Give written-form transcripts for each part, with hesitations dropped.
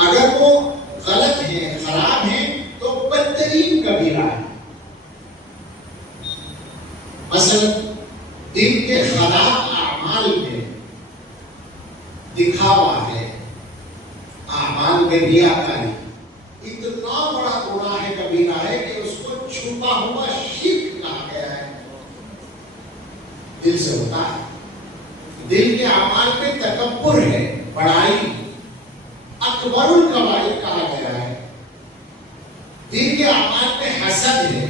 اگر وہ غلط ہیں، خراب ہیں، تو بدترین کبیرہ ہے۔ مثلا دل کے خراب اعمال میں دکھاوا ہے، اعمال میں ریاکاری اتنا بڑا گناہ ہے، کبیرہ ہے کہ اس کو چھپا ہوا شرک کہا گیا ہے۔ دل سے ہوتا ہے، دل کے اعمال میں تکبر ہے، بڑائی اکبر الکبائر کہا گیا ہے۔ دل کے اعمال میں حسد ہے،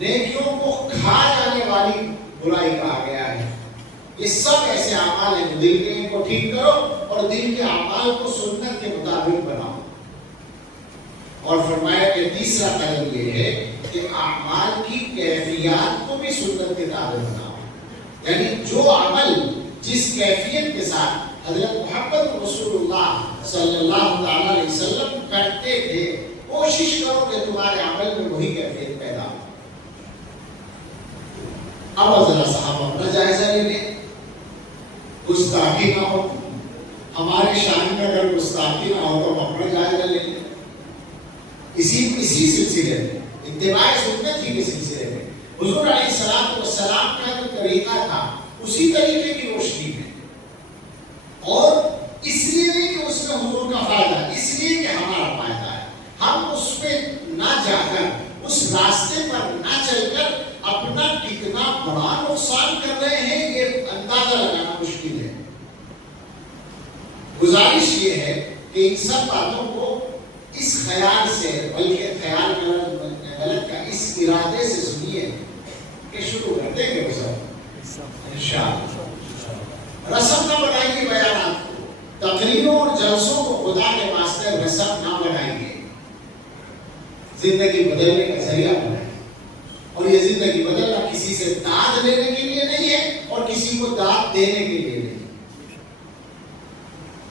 نیکیوں کو کھا جانے والی برائی کہا گیا ہے۔ یہ سب ایسے اعمال ہیں جو دل کے ان کو ٹھیک کرو اور دل کے اعمال کو سنت کے مطابق بناؤ۔ اور فرمایا کہ تیسرا قدم یہ ہے کہ اعمال کی کیفیات کو بھی سنت کے تابع بناؤ، یعنی جو عمل جس کیفیت کے ساتھ حضرت محمد رسول اللہ صلی اللہ علیہ وسلم کرتے تھے، کوشش کرو کہ تمہارے عمل میں وہی کیفیت پیدا ہو۔ اب ذرا صاحب اپنا جائزہ لے لیں، گستاخی نہ ہو، ہمارے شان میں اگر گستاخی نہ ہو تو ہم اپنا جائزہ لے لیں۔ اسی سلسلے میں اتباع سنت ہی کے سلسلے میں حضور علیہ الصلوۃ والسلام کا جو طریقہ تھا اسی طریقے کی روشنی میں، اور اس لیے نہیں کہ اس میں حضور کا فائدہ، اس لیے کہ ہمارا فائدہ ہے، ہم اس پہ نہ جا کر، اس راستے پر نہ چل کر اپنا کتنا بڑا نقصان کر رہے ہیں یہ اندازہ لگانا مشکل ہے۔ گزارش یہ ہے کہ ان سب باتوں کو اس خیال سے، بلکہ خیال غلط کا اس ارادے سے سنیے کہ شروع کر دیں گے انشاءاللہ۔ رسم نہ بنائیے بیانات کو، تقریروں اور جلسوں کو خدا کے واسطے رسم نہ بنائیے، زندگی بدلنے کا ذریعہ بنائیے۔ اور یہ زندگی بدلنا کسی سے داد لینے کے لیے نہیں ہے اور کسی کو داد دینے کے لیے نہیں۔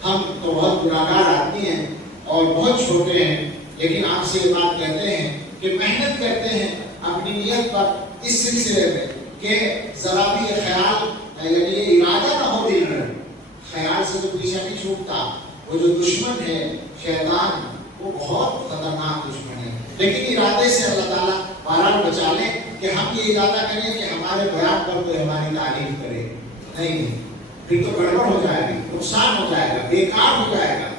ہم تو بہت گناہگار آدمی ہیں اور بہت چھوٹے ہیں، لیکن آپ سے یہ بات کہتے ہیں کہ محنت کرتے ہیں اپنی نیت پر اس سلسلے میں کہ ذرا بھی یہ خیال، یعنی یہ ارادہ نہ ہو دل میں، خیال سے تو پیچھے نہیں چھوٹتا۔ وہ جو دشمن ہے شیطان، وہ بہت خطرناک دشمن ہے، لیکن ارادے سے اللہ تعالیٰ بہرحال بچا لیں کہ ہم یہ ارادہ کریں کہ ہمارے بیان پر کوئی ہماری تعریف کرے، نہیں، پھر تو گڑبڑ ہو جائے گی، نقصان ہو جائے گا، بیکار ہو جائے گا۔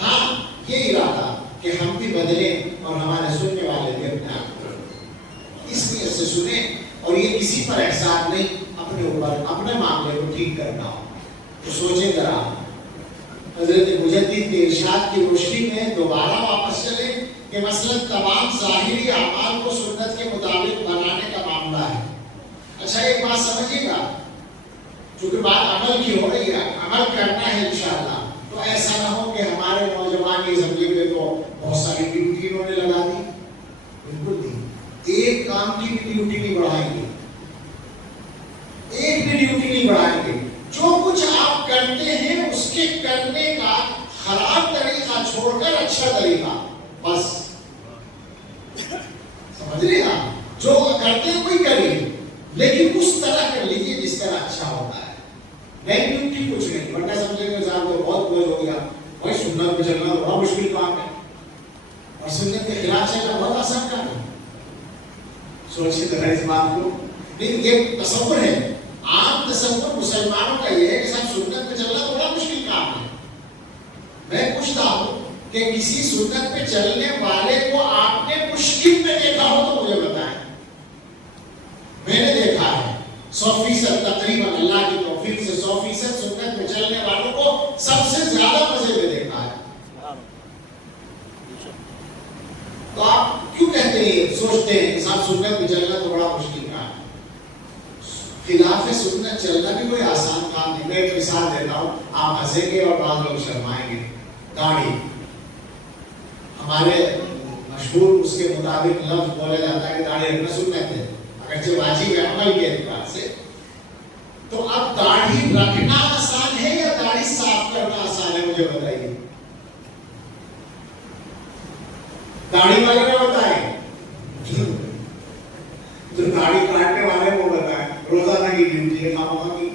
ہاں، یہ ارادہ کہ ہم بھی بدلیں اور ہمارے سننے والے بھی اپنے آپ کو اس نیت سے سنیں، اور یہ کسی پر احسان نہیں، اپنے اوپر اپنے معاملے کو ٹھیک کرنا ہو تو سوچیں ذرا۔ حضرت مجدد کے ارشاد کی روشنی میں دوبارہ واپس چلیں کہ مثلا تمام ظاہری اعمال کو سنت کے مطابق بنانے کا معاملہ ہے۔ اچھا ایک بات سمجھیے گا، چونکہ بات عمل کی ہو رہی ہے، عمل کرنا ہے انشاءاللہ، تو ایسا نہ ہو کہ ہمارے نوجوان یہ سمجھے کہ تو بہت ساری ڈیوٹی انہوں نے لگا دی، بالکل نہیں، ایک کام کی بھی ڈیوٹی نہیں بڑھائیں گے، ایک بھی ڈیوٹی نہیں بڑھائیں گے۔ جو کچھ آپ کرتے ہیں اس کے کرنے کا خراب طریقہ چھوڑ کر اچھا طریقہ، بس سمجھ رہے آپ، جو کرتے ہیں کوئی کریے، لیکن اس طرح کر لیجیے جس طرح اچھا ہوتا ہے، نئی ڈیوٹی کچھ نہیں، ورنہ سمجھے کہ صاحب تو بہت بوجھ ہو گیا، بھائی سنت پہ چلنا بڑا مشکل کام ہے اور سنت کے خلاف چلنا بہت آسان کام ہے۔ سوچیے ذرا اس بات کو، لیکن یہ تصور ہے، عام تصور مسلمانوں کا یہ ہے کہ صاحب سنت پہ چلنا بڑا مشکل کام ہے۔ میں پوچھتا ہوں کہ کسی سنت پہ چلنے والے کو آپ نے مشکل میں دیکھا ہو تو مجھے بتائیں۔ میں نے دیکھا ہے 100% تقریباً، اللہ کی توفیق سے 100% سنت پہ چلنے والوں کو سب سے زیادہ مزے میں دیکھا ہے۔ تو آپ کیوں کہتے ہیں، سوچتے ہیں کہ صاحب سنت پہ چلنا تو بڑا مشکل کام ہے؟ خلاف سنت چلنا بھی کوئی آسان کام نہیں۔ میں ایک مثال دیتا ہوں، آپ ہنسیں گے اور بعض لوگ شرمائیں گے۔ داڑھی، ہمارے مشہور اس کے مطابق لفظ بولا جاتا ہے کہ داڑھی رکھنا سنت ہے، اگرچہ واجب ہے عمل کے اعتبار سے۔ تو اب داڑھی رکھنا آسان ہے یا داڑھی صاف کرنا آسان ہے؟ مجھے بتائیے، داڑھی والے نے بتائیں، جو داڑھی کاٹنے والے وہ بتائیں، روزانہ کی ڈیوٹی ہے خامخواہ کی،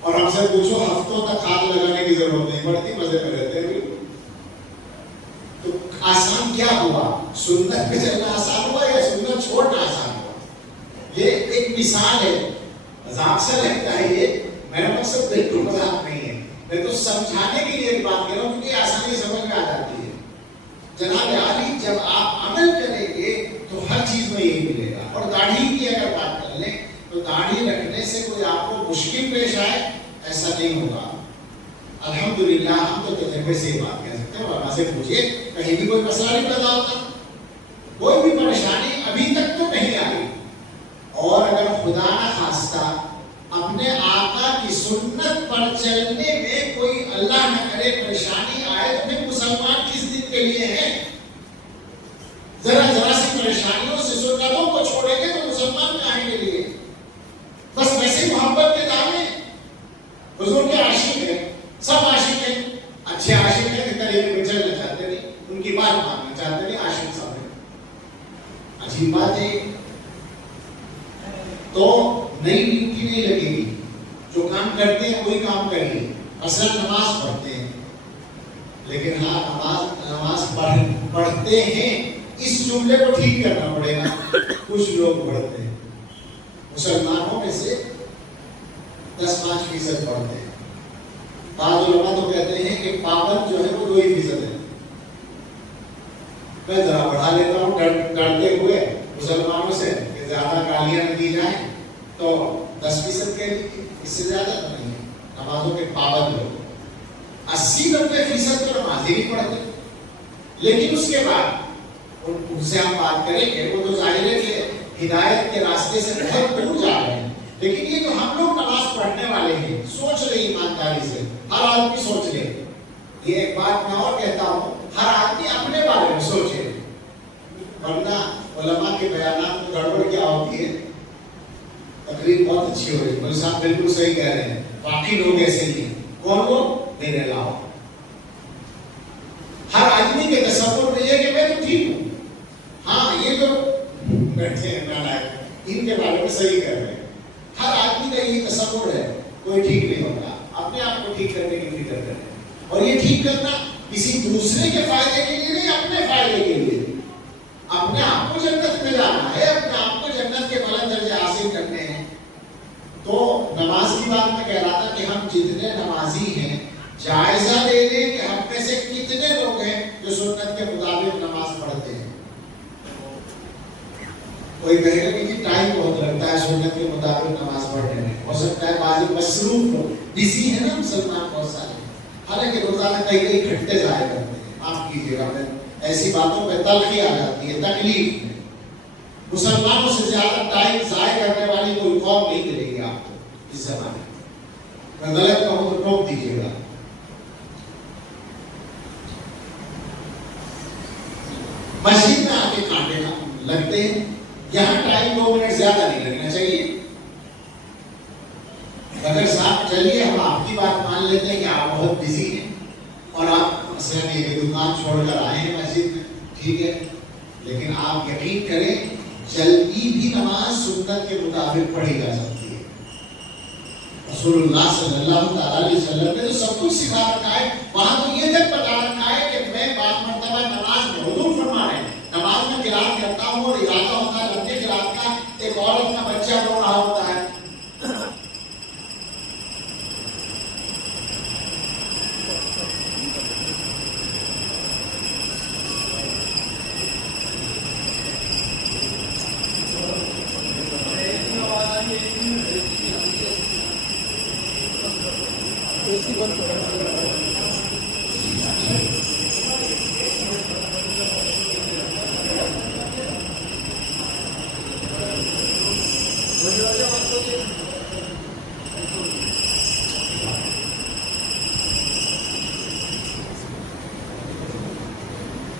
اور ہم سے پوچھو ہفتوں تک ہاتھ لگانے کی ضرورت نہیں پڑتی، مزے میں رہتے ہیں۔ آسان کیا ہوا؟ سنت پہ چلنا آسان ہوا یا سنت چھوڑنا آسان ہوا؟ یہ ایک مثال ہے، مذاق سے لگتا ہے یہ، میرا مقصد بالکل مذاق نہیں ہے، میں تو سمجھانے کے لیے ایک بات کر رہا ہوں کیونکہ آسانی سمجھ میں آ جاتی ہے۔ جناب عالی جب آپ عمل کریں گے تو ہر چیز میں یہی ملے گا۔ اور داڑھی کی اگر بات کر لیں تو داڑھی رکھنے سے کوئی آپ کو مشکل پیش آئے ایسا نہیں ہوگا۔ الحمدللہ ہم تو تجربے سے ہی بات کہہ سکتے ہیں، ورنہ سے پوچھئے کہیں بھی کوئی مسئلہ نہیں پیدا ہوتا، کوئی بھی پریشانی ابھی تک تو نہیں آئی۔ اور اگر خدا نہ خواستہ اپنے آقا کی سنت پر چلنے میں کوئی اللہ نہ کرے پریشانی آئے تو پھر مسلمان کس دن کے لیے ہے؟ ذرا سی پریشانیوں سے سنتوں کو چھوڑیں گے تو مسلمان کہاں کے لیے؟ بس ویسے محبت کے دعوے، حضور کے عاشق ہیں، سب عاشق ہیں، اچھے عاشق ہیں کہ طریقے پہ چلنا چاہتے نہیں، ان کی بات ماننا چاہتے نہیں، عاشق سب ہیں۔ عجیب بات ہے، تو نئی ڈیوٹی نہیں لگے گی، جو کام کرتے ہیں وہی کام کریے۔ اصل نماز پڑھتے ہیں، لیکن ہاں نماز پڑھتے ہیں، اس جملے کو ٹھیک کرنا پڑے گا۔ کچھ لوگ پڑھتے ہیں، مسلمانوں میں سے 10-5% پڑھتے ہیں، بعض علماء تو کہتے ہیں کہ پابند جو ہے وہ 2% ہے۔ میں ذرا بڑھا لیتا ہوں ڈرتے ہوئے مسلمانوں سے کہ زیادہ گالیاں نہ دی جائیں، تو 10% کے لیے، اس سے زیادہ نہیں ہے نمازوں کے پابند لوگ۔ 80-90% تو نماز ہی نہیں پڑھتے، لیکن اس کے بعد ان سے ہم بات کریں گے، وہ تو ظاہر ہے کہ ہدایت کے راستے سے بہت دور جا رہے ہیں، لیکن یہ جو ہم لوگ نماز پڑھنے والے ہیں، سوچ لیں ایمانداری سے، ہر آدمی سوچ لے۔ یہ ایک بات میں اور کہتا ہوں، ہر آدمی اپنے بارے میں سوچے، ورنہ علماء کے بیانات میں گڑبڑ کیا ہوتی ہے۔ تقریر بہت اچھی ہو رہی ہے، مولوی صاحب بالکل صحیح کہہ رہے ہیں، باقی لوگ ایسے ہی ہیں، کون لوگ؟ میرے علاوہ۔ ہر آدمی کے تصور میں یہ کہ میں تو ٹھیک ہوں، ہاں یہ جو بیٹھے ہیں نالائق، ان کے بارے میں صحیح کہہ رہے ہیں۔ ہر آدمی کا یہ تصور ہے، کوئی ٹھیک نہیں ہوتا، اپنے آپ کو ٹھیک کرنے کی فکر کریں، اور یہ ٹھیک کرنا کسی دوسرے کے فائدے کے لیے نہیں، اپنے فائدے کے لیے۔ اپنے آپ کو جنت میں جانا ہے، اپنے آپ کو جنت کے بلند درجے حاصل کرنے ہیں۔ تو نماز کی بات میں کہہ رہا تھا کہ ہم جتنے نمازی ہیں جائزہ لے لیں کہ ہم میں سے کتنے لوگ ہیں جو سنت کے مطابق نماز پڑھتے ہیں۔ کوئی کہے گا کہ جی ٹائم بہت لگتا ہے سنت کے مطابق نماز پڑھنے میں، ہو سکتا ہے بعض مصروف ہو، بزی ہے نا مسلمان بہت سارے، حالانکہ روزانہ کئی گھنٹے ضائع کرتے ہیں۔ معاف کیجیے گا، میں ایسی باتوں پہ تلخی آ جاتی ہے، تکلیف میں۔ مسلمانوں سے زیادہ ٹائم ضائع کرنے والی کوئی قوم نہیں ملے گی آپ کو اس زمانے میں۔ میں غلط کہوں تو ٹوک دیجیے گا۔ مسجد میں آ کے کانٹے لگتے ہیں، یہاں ٹائم 2 منٹ زیادہ نہیں لگنا چاہیے۔ اگر صاحب چلیے ہم آپ کی بات مان لیتے ہیں کہ آپ بہت بزی ہیں اور آپ مثلاً یہ دکان چھوڑ کر آئے ہیں مسجد میں، ٹھیک ہے، لیکن آپ یقین کریں جلدی بھی نماز سنت کے مطابق پڑھی جا سکتی ہے۔ رسول اللہ صلی اللہ علیہ وسلم نے تو سب کچھ سکھا رکھا ہے، وہاں تو یہ تک بتا رکھا ہے کہ میں بعض مرتبہ نماز میں حضور فرما رہے ہیں، نماز میں قرات کرتا ہوں اور ارادہ ہوتا ہے لمبی قرات کا، ایک عورت کا بچہ رو رہا ہوتا ہے،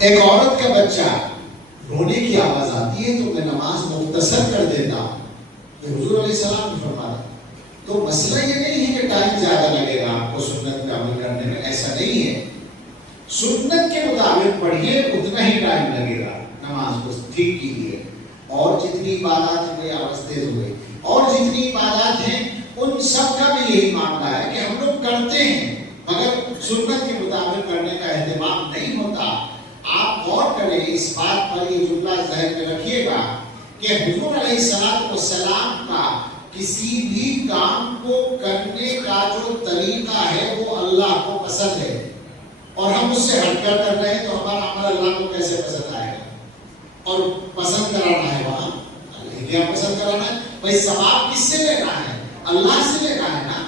ایک عورت کا بچہ رونے کی آواز آتی ہے تو میں نماز مختصر کر دیتا ہوں، یہ حضور علیہ السلام نے فرمایا۔ تو مسئلہ یہ نہیں ہے کہ ٹائم زیادہ لگے گا آپ کو سنت کا عمل کرنے میں، ایسا نہیں ہے۔ سنت کے مطابق پڑھیے، اتنا ہی ٹائم لگے گا نماز کو ٹھیک کیجیے۔ اور جتنی عبادات ہوئے آواز تیز ہوئے، اور جتنی عبادات ہیں ان سب کا بھی یہی معاملہ ہے کہ ہم لوگ کرتے ہیں مگر سنت کے مطابق کرنے کا اہتمام نہیں ہوتا۔ آپ آپ غور کریں اس بات پر، یہ جملہ ذہن میں رکھیے گا کہ حضور علیہ السلام کا کسی بھی کام کو کرنے کا جو طریقہ ہے وہ اللہ کو پسند ہے، اور ہم اس سے ہٹ کر رہے ہیں تو ہمارا عمل اللہ کو کیسے پسند آئے گا؟ اور پسند کرانا ہے وہاں کیا پسند کرانا ہے بھائی، ثواب کس سے لینا ہے؟ اللہ سے لینا ہے نا،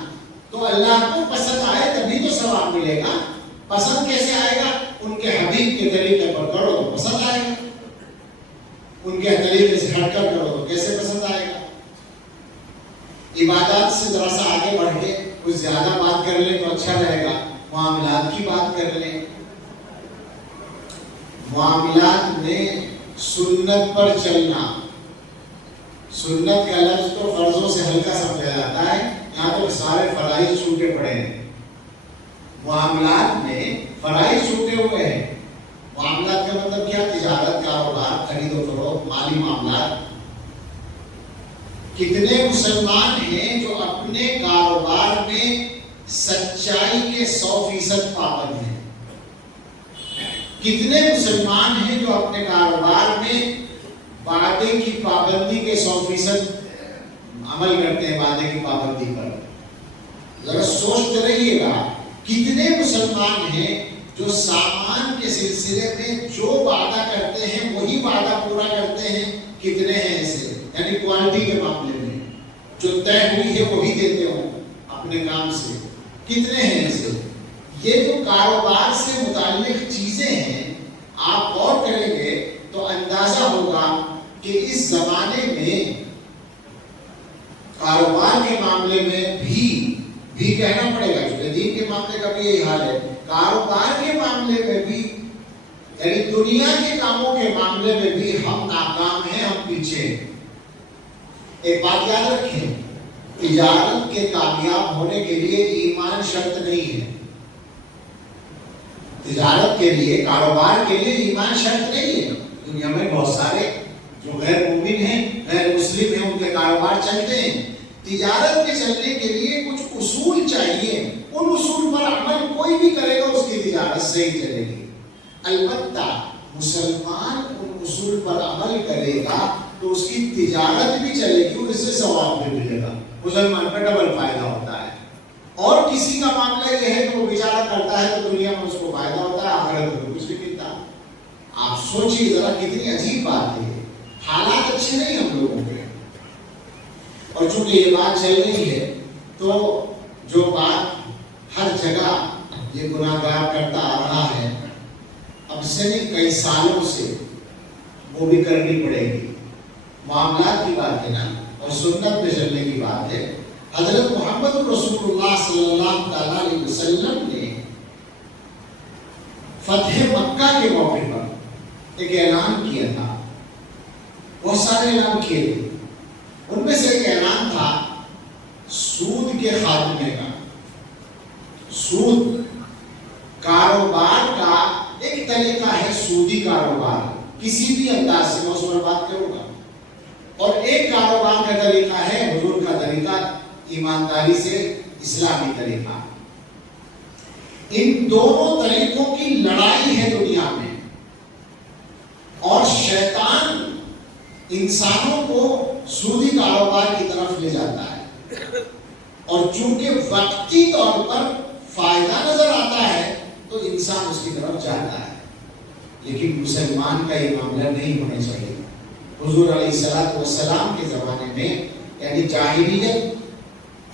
تو اللہ کو پسند آئے تبھی تو ثواب ملے گا۔ پسند کیسے آئے گا؟ ان کے حبیب کے طریقے پر کرو تو پسند آئے گا، ان کے طریقے سے ہٹ کر کرو تو کیسے پسند آئے گا؟ عبادات سے ذرا سا آگے بڑھ کے کچھ زیادہ بات کر لیں تو اچھا رہے گا۔ معاملات کی بات کر لیں، معاملات میں سنت پر چلنا، سنت کا لفظ تو فرضوں سے ہلکا سمجھا جاتا ہے، یہاں تو سارے فرائض چھوٹے پڑے ہیں۔ معاملات میں فرائض چھوٹے ہوئے ہیں۔ معاملات کا مطلب کیا؟ تجارت، کاروبار، خرید و فروخت، مالی معاملات۔ کتنے مسلمان ہیں جو اپنے کاروبار میں سچائی کے 100% پابند ہیں؟ کتنے مسلمان ہیں جو اپنے کاروبار میں وعدے کی پابندی کے 100% عمل کرتے ہیں؟ وعدے کی پابندی پر ذرا سوچتے رہیے گا، کتنے مسلمان ہیں جو سامان کے سلسلے میں جو وعدہ کرتے ہیں وہی وعدہ پورا کرتے ہیں؟ کتنے ہیں ایسے؟ یعنی کوالٹی کے معاملے میں جو طے ہوئی ہے وہی دیتے ہوں اپنے کام سے، کتنے ہیں ایسے؟ یہ جو کاروبار سے متعلق چیزیں ہیں، آپ غور کریں گے تو اندازہ ہوگا کہ اس زمانے میں کاروبار کے معاملے میں بھی کہنا پڑے گا، جو دین کے معاملے کا بھی یہی حال ہے، کاروبار کے معاملے میں بھی، یعنی دنیا کے کاموں کے معاملے میں بھی ہم ناکام ہیں، ہم پیچھے ہیں۔ ایک بات یاد رکھیں، تجارت کے کامیاب ہونے کے لیے ایمان شرط نہیں ہے۔ تجارت کے لیے، کاروبار کے لیے ایمان شرط نہیں ہے۔ دنیا میں بہت سارے جو غیر مومن ہیں، غیر مسلم ہیں، ان کے کاروبار چلتے ہیں۔ تجارت میں چلنے کے لیے کچھ اصول چاہیے، ان اصول پر عمل کوئی بھی کرے گا اس کی تجارت صحیح چلے گی۔ البتہ مسلمان ان اصول پر عمل کرے گا تو اس کی تجارت بھی چلے گی اور اس سے ثواب بھی ملے گا، مسلمان کا ڈبل فائدہ ہوتا ہے۔ اور کسی کا معاملہ یہ ہے کہ وہ بیچارہ کرتا ہے تو دنیا میں اس کو فائدہ ہوتا ہے، آخرت میں کچھ نہیں ملتا۔ آپ سوچیے ذرا کتنی عجیب بات ہے، حالات اچھے نہیں ہم لوگوں کے، اور چونکہ یہ بات چل رہی ہے تو جو بات ہر جگہ یہ گناہگار کرتا آ رہا ہے، اب سے نہیں کئی سالوں سے وہ بھی کرنی پڑے گی۔ معاملات کی بات ہے نا، اور سنت پہ چلنے کی بات ہے۔ حضرت محمد رسول اللہ صلی اللہ علیہ وسلم نے فتح مکہ کے موقع پر ایک اعلان کیا تھا، بہت سارے اعلان کیے تھے، ان میں سے ایک اعلان تھا سود کے خاتمے کا۔ سود کاروبار کا ایک طریقہ ہے، سودی کاروبار کسی بھی انداز سے، میں اس پر بات کروں گا، اور ایک کاروبار کا طریقہ ہے حضور کا طریقہ، ایمانداری سے اسلامی طریقہ۔ ان دونوں طریقوں کی لڑائی ہے دنیا میں، اور شیطان انسانوں کو سودی کاروبار کی طرف لے جاتا ہے، اور چونکہ وقتی طور پر فائدہ نظر آتا ہے تو انسان اس کی طرف جاتا ہے، لیکن مسلمان کا یہ معاملہ نہیں ہونا چاہیے۔ حضور علیہ السلام کے زمانے میں، یعنی جاہلیت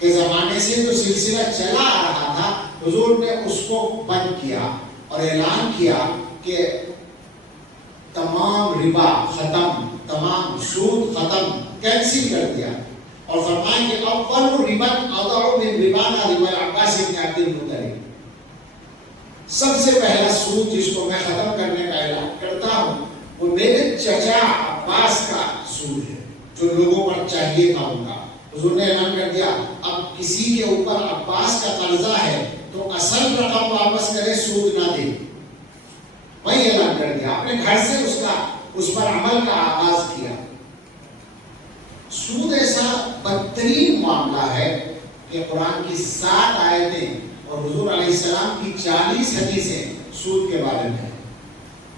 کے زمانے سے جو سلسلہ چلا آ رہا تھا، حضور نے اس کو بند کیا اور اعلان کیا کہ تمام ربا ختم، تمام سود ختم، کینسل کر دیا، اور فرمایا کہ اول ربا اضع من ربانا ربا العباس بن عبد المطلب، سب سے پہلا سود جس کو میں ختم کرنے کا اعلان کرتا ہوں وہ میرے چچا عباس کا سود ہے، جو لوگوں پر چاہیے تھا ان کا۔ حضور نے اعلان کر دیا اب کسی کے اوپر عباس کا قرضہ ہے تو اصل رقم واپس کرے، سود نہ دے۔ وہی اعلان کر دیا، اپنے گھر سے اس پر عمل کا آغاز کیا۔ سود ایسا بدترین معاملہ ہے کہ قرآن کی 7 آیتیں اور حضور علیہ السلام کی 40 حدیثیں سود کے بارے میں ہیں۔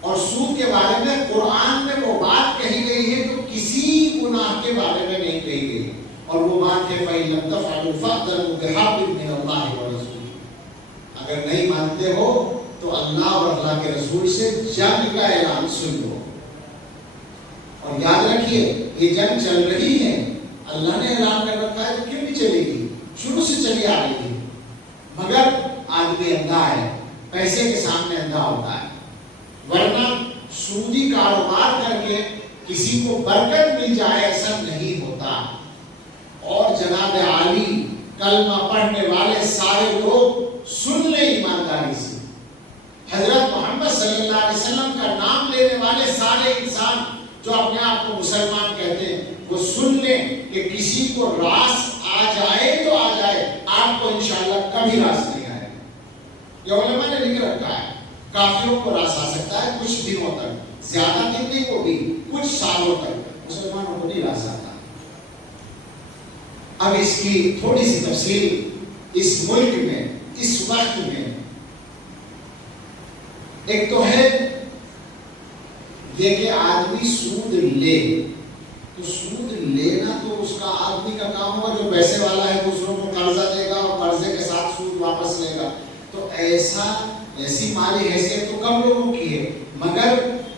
اور سود کے بارے میں قرآن میں وہ بات کہی گئی ہے جو کسی گناہ کے بارے میں نہیں کہی گئی، اور وہ بات ہے فَإِن لَمْ تَفْعَلُوا فَأْذَنُوا بِحَرْبٍ مِّنَ اللَّهِ وَرَسُولِهِ، اگر نہیں مانتے ہو تو اللہ اور اللہ کے رسول سے جنگ کا اعلان سن لو۔ اور یاد رکھیے یہ جنگ چل رہی ہے، اللہ نے اعلان کر رکھا ہے تو کیوں نہیں چلے گی، شروع سے چلی آ رہی ہے، مگر آدمی اندھا ہے، پیسے کے سامنے اندھا ہوتا ہے۔ ورنہ سودی کاروبار کر کے کسی کو برکت مل جائے ایسا نہیں ہوتا۔ اور جناب عالی کلمہ پڑھنے والے سارے لوگ سن لیں ایمانداری سے، حضرت محمد صلی اللہ علیہ وسلم کا نام لینے والے سارے انسان جو اپنے آپ کو مسلمان کہتے ہیں وہ سن لیں کہ کسی کو راس آ جائے تو آ جائے، آپ کو انشاءاللہ کبھی راس نہیں آئے۔ یہ علماء نے لکھ رکھا ہے، کافروں کو راس آ سکتا ہے کچھ دنوں تک، زیادہ دن نہیں، وہ بھی کچھ سالوں تک، مسلمانوں کو نہیں راس آتا۔ اب اس کی تھوڑی سی تفصیل، اس ملک میں اس وقت میں ایک تو ہے یہ کہ آدمی سود لے، تو سود لینا تو اس کا آدمی کا کام ہوگا جو پیسے والا ہے، دوسروں کو قرضہ دے گا اور قرضے کے ساتھ سود واپس لے گا، تو ایسی مالی حیثیت تو کم لوگوں کی ہے۔ مگر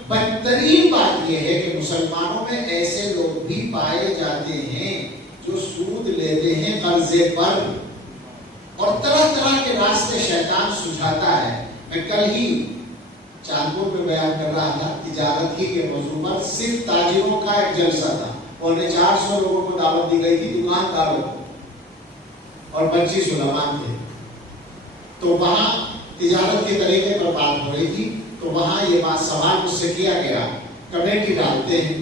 بدترین بات یہ ہے کہ مسلمانوں میں ایسے لوگ بھی پائے جاتے ہیں جو سود لیتے ہیں قرضے پر، اور طرح طرح کے راستے شیطان سجھاتا ہے۔ میں کل ہی چاندپور میں بیان کر رہا تھا تجارت ہی کے موضوع پر، صرف تاجروں کا ایک جلسہ تھا، 450 لوگوں کو دعوت دی گئی تھی، دکانداروں کو، اور 25 علماء تھے۔ تو وہاں تجارت کے طریقے پر بات ہو رہی تھی، تو وہاں یہ بات سوال مجھ سے کیا گیا، کمیٹی ڈالتے ہیں،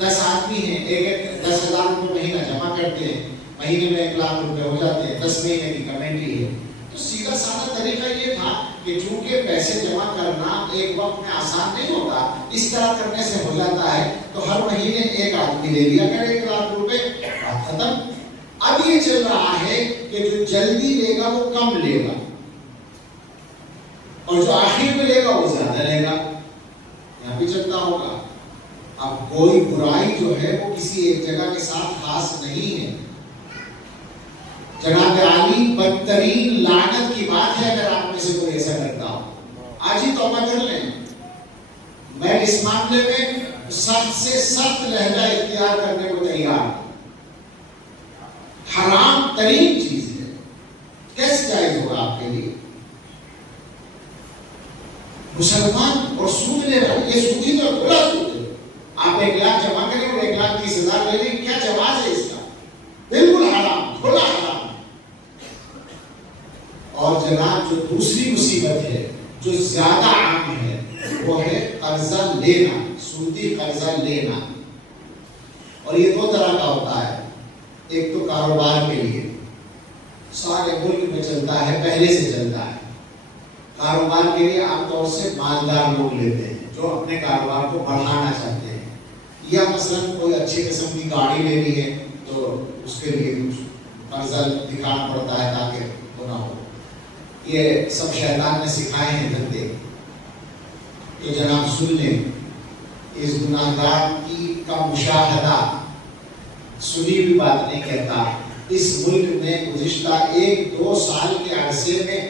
10 آدمی ہیں، ایک 10,000 روپے مہینہ جمع کرتے ہیں، مہینے میں 1 لاکھ روپے ہو جاتے ہیں، 10 مہینے کی کمیٹی ہے۔ تو سیدھا سادہ طریقہ یہ تھا کہ چونکہ پیسے جمع کرنا ایک وقت میں آسان نہیں ہوتا، اس طرح کرنے سے ہو جاتا ہے، تو ہر مہینے ایک آدمی لے لیا کرے 1 لاکھ روپے، بات ختم۔ اب یہ چل رہا ہے کہ جو جلدی لے گا وہ کم لے گا، اور جو آخر میں لے گا وہ زیادہ لے گا، یہاں بھی چلتا ہوگا۔ اب کوئی برائی جو ہے وہ کسی ایک جگہ کے ساتھ خاص نہیں ہے۔ جناب عالی بدترین لعنت کی بات ہے اگر آپ میں سے کوئی ایسا کرتا ہو، آج ہی توبہ کر لیں۔ میں اس معاملے میں سخت سے سخت لہجہ اختیار کرنے کو تیار ہوں۔ حرام ترین چیز ہے، کیسے جائز ہوگا آپ کے لیے؟ مسلمان اور سود لے رہا، یہ سودی تو بڑا سود ہے۔ آپ 1 لاکھ جمع کریں اور 1,30,000 لے لیں، کیا جواز ہے اس کا؟ بالکل حرام، کھلا حرام۔ اور جناب جو دوسری مصیبت ہے جو زیادہ عام ہے وہ ہے قرضہ لینا، سودی قرضہ لینا۔ اور یہ 2 طرح کا ہوتا ہے، ایک تو کاروبار کے لیے، سارے ملک میں چلتا ہے، پہلے سے چلتا ہے۔ کاروبار کے لیے عام طور سے مالدار لوگ لیتے ہیں جو اپنے کاروبار کو بڑھانا چاہتے ہیں، یا مثلاً کوئی اچھی قسم کی گاڑی لینی ہے تو اس کے لیے کچھ قرضہ دکھانا پڑتا ہے تاکہ وہ نہ ہو۔ یہ سب شیطان نے سکھائے ہیں دھندے۔ تو جناب سن لیں، اس گناہگار کا مشاہدہ، سنی بھی بات نہیں کہتا، اس ملک میں گزشتہ 1-2 سال کے عرصے میں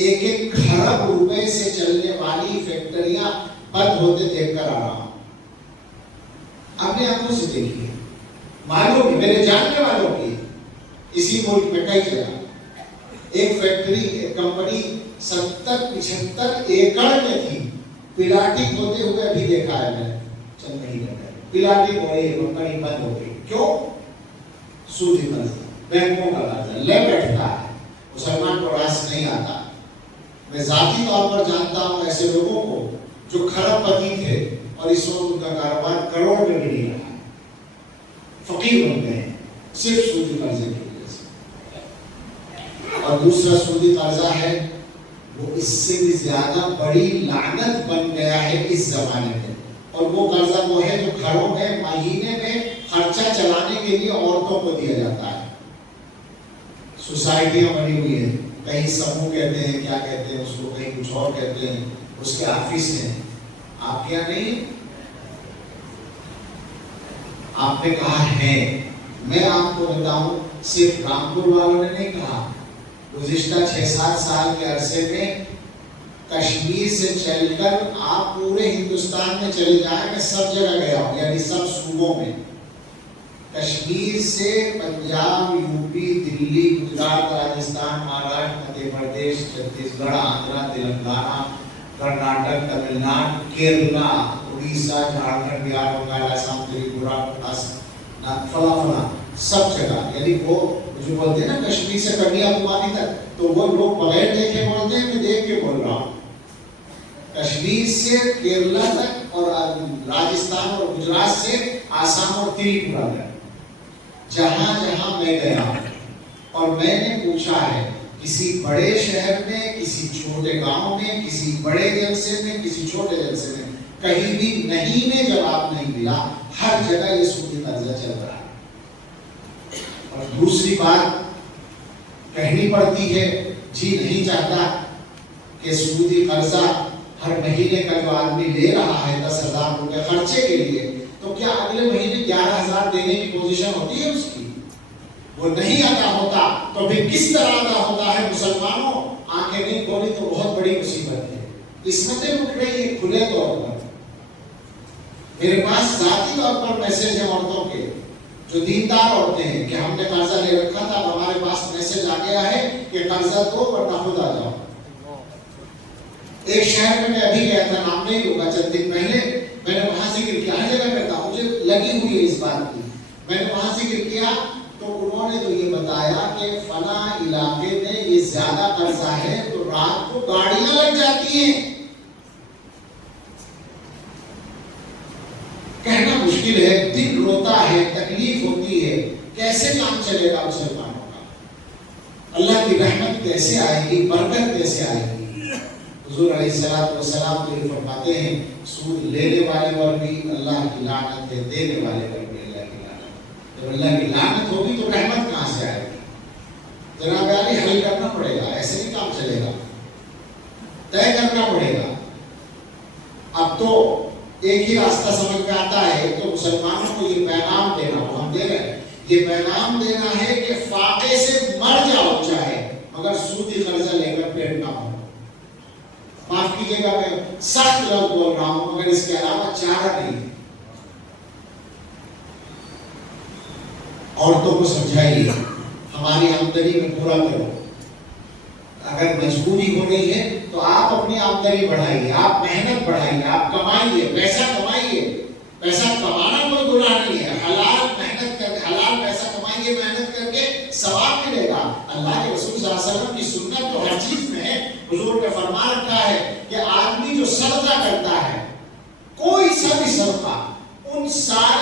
1 کھرب روپے سے چلنے والی فیکٹریاں بند ہوتے دیکھ کر آ رہا ہوں۔ آپ نے آنکھوں سے دیکھی ہے، معلوم میرے جاننے والوں کی، اسی ملک میں کئی جگہ ایک فیکٹری، ایک کمپنی 70-75 ایکڑ میں تھی، پلاٹنگ ہوتے ہوئے ابھی دیکھا ہے میں نے چند مہینے میں، پلاٹنگ ہو رہی ہے، کمپنی بند ہو گئی۔ کیوں؟ سودی قرضہ، بینکوں کا قرضہ لے بیٹھتا ہے، مسلمان کو راس نہیں آتا۔ میں ذاتی طور پر جانتا ہوں ایسے لوگوں کو جو کھرب پتی تھے اور اس وقت ان کا کاروبار کروڑ میں بھی نہیں رہا، فقیر بن گئے صرف سودی قرضے کی وجہ سے۔ اور دوسرا سودی قرضہ ہے وہ اس سے بھی زیادہ بڑی لعنت بن گیا ہے اس زمانے میں، اور وہ قرضہ وہ ہے جو گھروں میں مہینے میں خرچہ چلانے کے لیے عورتوں کو دیا جاتا ہے۔ سوسائٹیاں بنی ہوئی ہیں، کہیں سموہ کہتے ہیں، کیا کہتے ہیں اس کو، کہیں کچھ اور کہتے ہیں، اس کے آفس ہیں، آپ کیا نہیں؟ آپ نے کہا ہے. میں آپ کو بتاؤں صرف رامپور والوں نے نہیں کہا. گزشتہ 6-7 سال کے عرصے میں کشمیر سے چل کر آپ پورے ہندوستان میں چلے جائیں، میں سب جگہ گیا ہوں، یعنی سب صوبوں میں. کشمیر سے پنجاب، یو پی، دلی، گجرات، راجستھان، مہاراشٹر، مدھیہ پردیش، چھتیس گڑھ، آندھرا، تلنگانہ، کرناٹک، تمل ناڈو، کیرلا، اڑیسہ، جھارکھنڈ، بہار، بنگال، آسام، تریپورہ، فلاں سب جگہ. یعنی وہ جو بولتے ہیں نا کشمیر سے کنیا کماری تک، تو وہ لوگ بغیر دیکھے بولتے ہیں، میں دیکھ کے بول رہا ہوں. کشمیر سے کیرلا تک اور راجستھان اور گجرات سے آسام اور تریپورہ تک جہاں جہاں میں گیا اور میں نے پوچھا ہے کسی بڑے شہر میں، کسی چھوٹے گاؤں میں، کسی بڑے جلسے میں، کسی چھوٹے جلسے میں، کہیں بھی نہیں میں جواب نہیں ملا. ہر جگہ یہ سودی قرضہ چل رہا ہے. اور دوسری بات کہنی پڑتی ہے، جی نہیں چاہتا کہ سودی قرضہ ہر مہینے کا جو آدمی لے رہا ہے 10,000 روپے خرچے کے لیے، تو کیا اگلے مہینے 11,000 دینے کی پوزیشن ہوتی ہے اس کی؟ وہ نہیں ادا ہوتا تو پھر کس طرح ادا ہوتا ہے؟ مسلمانوں آنکھیں نہیں کھولی تو بہت بڑی مصیبت ہے. قسمتیں اٹھ رہی ہیں کھلے طور پر. میرے پاس ذاتی طور پر میسج ہے عورتوں کے جو دیندار عورتیں ہیں کہ ہم نے قرضہ لے رکھا تھا، اب ہمارے پاس میسج آ گیا ہے کہ قرضہ دو ورنہ خود آ جاؤ. ایک شہر میں ابھی گیا تھا، نام نہیں ہوگا، چند دن پہلے میں نے وہاں ذکر کیا. ہر جگہ کرتا ہوں، مجھے لگی ہوئی ہے اس بات کی. میں نے وہاں ذکر کیا تو انہوں نے تو یہ بتایا کہ فلاں علاقے میں یہ زیادہ قرضہ ہے تو رات کو گاڑیاں لگ جاتی ہیں. کہنا مشکل ہے، دل روتا ہے، تکلیف ہوتی ہے. کیسے کام چلے گا مسلمانوں کا؟ اللہ کی رحمت کیسے آئے گی؟ برکت کیسے آئے گی؟ حضور علیہ السلام تو یہ فرماتے ہیں سود لینے والے پر بھی اللہ کی لعنت ہے، دینے والے پر بھی اللہ کی لعنت. جب اللہ کی لعنت ہوگی تو رحمت کہاں سے آئے گی؟ جناب علی حل کرنا پڑے گا، ایسے نہیں کام چلے گا، طے کرنا پڑے گا. اب تو ایک ہی راستہ سمجھ میں آتا ہے، تو مسلمانوں کو یہ پیغام دینا، وہ ہم دے رہے ہیں، یہ پیغام دینا ہے کہ فاقے سے مر جاؤ چاہے، مگر سودی قرضہ لے کر پیٹ نہ ہو. معاف کیجیے گا میں سخت لفظ بول رہا ہوں، مگر اس کے علاوہ چارہ نہیں. عورتوں کو سمجھائیے ہماری آمدنی میں پورا کرو. اگر مجبوری ہو رہی ہے تو آپ اپنی آمدنی بڑھائیے، آپ محنت بڑھائیے، آپ کمائیے، پیسہ کمائیے. پیسہ کمانا کوئی گناہ نہیں ہے، حلال محنت کر کے حلال پیسہ کمائیے، محنت کر کے ثواب ملے گا. اللہ کے رسول صلی اللہ علیہ وسلم کی سنت تو ہر چیز میں ہے. حضور نے فرما رکھا ہے کہ آدمی جو صدقہ کرتا ہے، کوئی سا بھی صدقہ، ان سارے